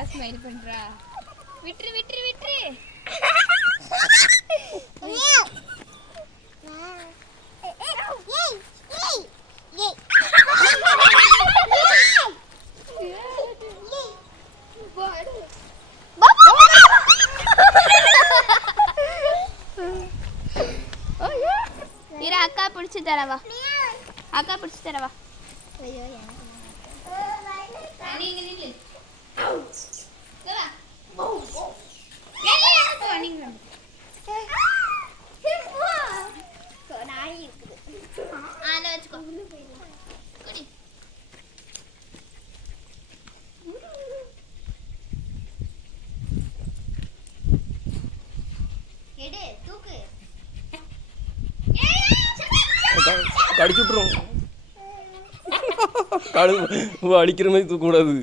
அழகா ஸ்மைல் பண்றா. விட்டுரு விட்டுரு விட்டுரு. இரு அக்கா பிடிச்சி தரவா. அக்கா பிடிச்சி தரவா. ஐயோ நீங்க நில்லு. வா. ஏய் போ நீங்க. நாய் இருக்குது. அத வெச்சுக்கோ. குடி. எடு தூக்கு. கடிச்சு விட்டுரும். அடிக்கிற மாதிரி தூக்க கூடாது.